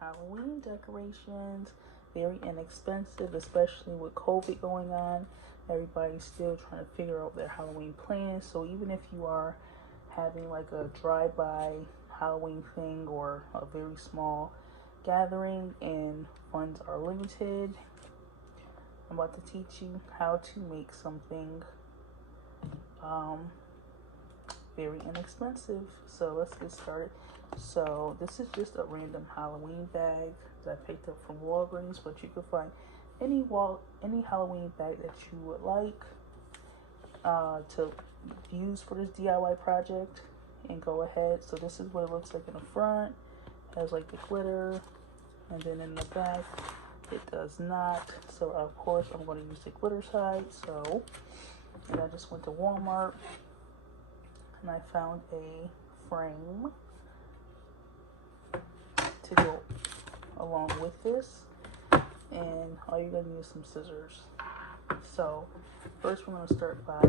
Halloween decorations. Very inexpensive, especially with COVID going on. Everybody's still trying to figure out their Halloween plans. So even if you are having like a drive-by Halloween thing or a very small gathering and funds are limited, I'm about to teach you how to make something very inexpensive. So let's get started. So this is just a random Halloween bag that I picked up from Walgreens, but you can find any Halloween bag that you would like to use for this DIY project, and go ahead. So this is what it looks like in the front. It has like the glitter, and then in the back it does not. So of course I'm going to use the glitter side. So, and I just went to Walmart and I found a frame to go along with this, and all you're going to need is some scissors. So first we're going to start by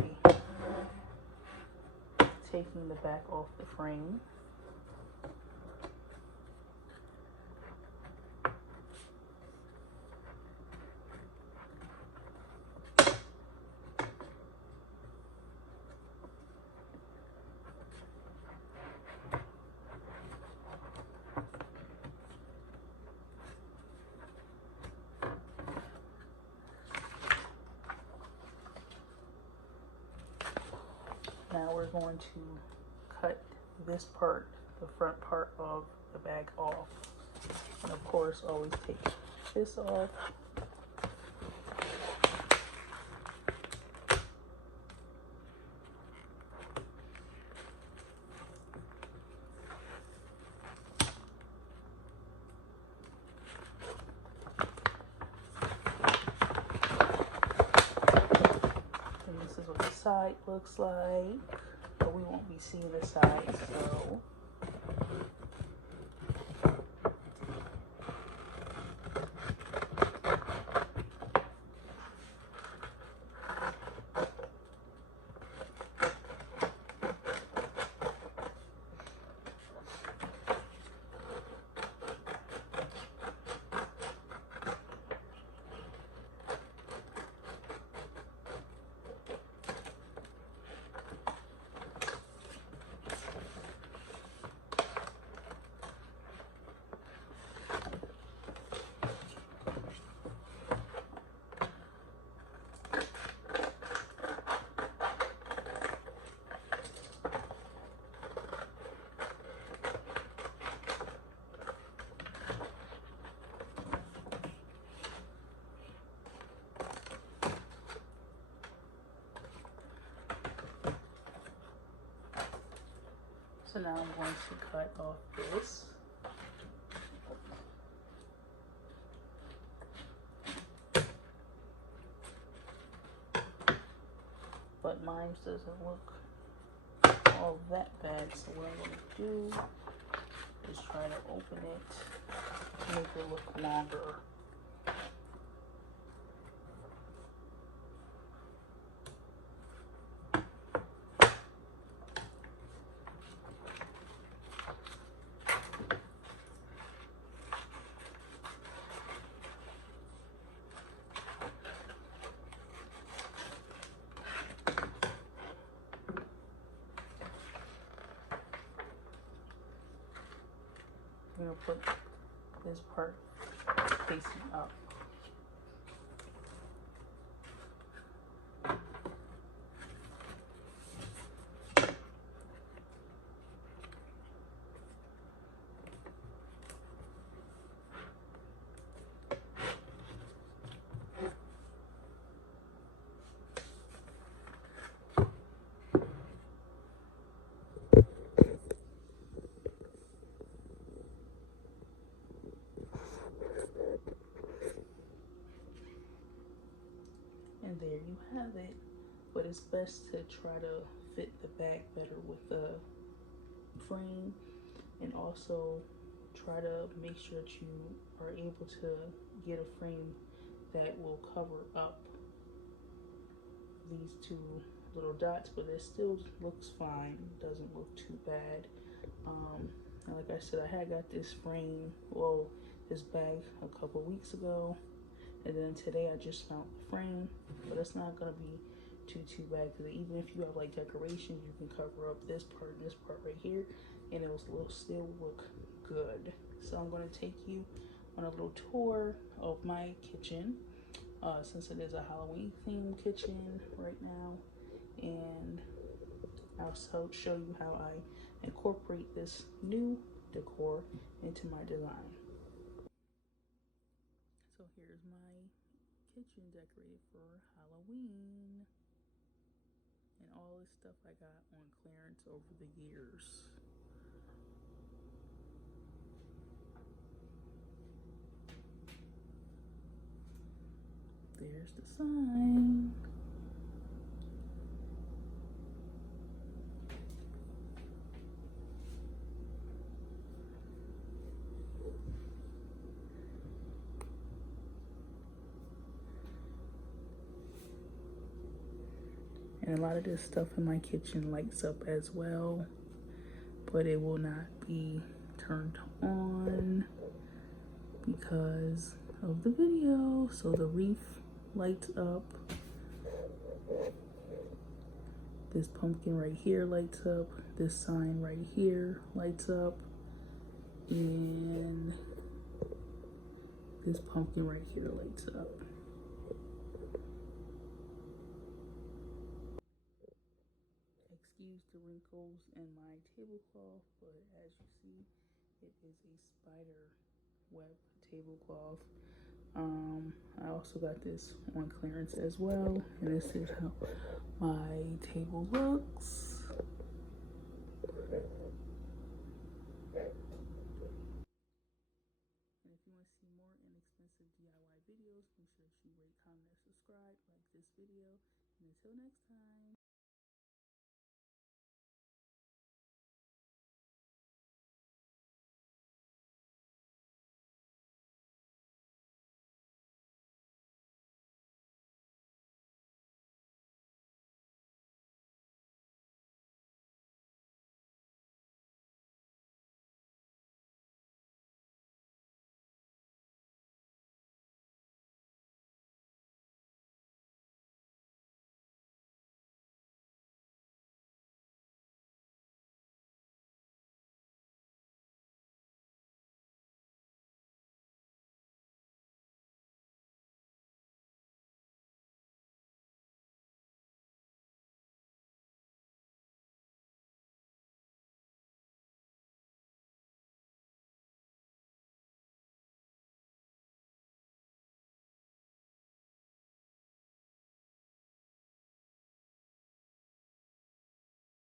taking the back off the frame. Now we're going to cut this part, the front part of the bag, off. And of course, always take this off. And this is what the side looks like. But we won't be seeing the side, so now I'm going to cut off this. But mine doesn't look all that bad, so what I'm going to do is try to open it to make it look longer. I'm going to put this part facing up. And there you have it. But it's best to try to fit the bag better with the frame, and also try to make sure that you are able to get a frame that will cover up these two little dots, but it still looks fine. It doesn't look too bad. And like I said, I had got this frame, well, this bag a couple weeks ago, and then today I just found the frame, but it's not gonna be too bad, because even if you have like decorations, you can cover up this part and this part right here, and it will still look good. So I'm going to take you on a little tour of my kitchen, since it is a Halloween themed kitchen right now, and I'll show you how I incorporate this new decor into my design. So here's my kitchen decorated for Halloween, and all this stuff I got on clearance over the years. There's the sign. And a lot of this stuff in my kitchen lights up as well, but it will not be turned on because of the video. So the wreath lights up. This pumpkin right here lights up. This sign right here lights up. And this pumpkin right here lights up. Excuse the wrinkles in my tablecloth, but as you see, it is a spider web tablecloth. I also got this on clearance as well, and this is how my table looks. And if you want to see more inexpensive DIY videos, make sure you rate, comment, and subscribe, like this video, and until next time.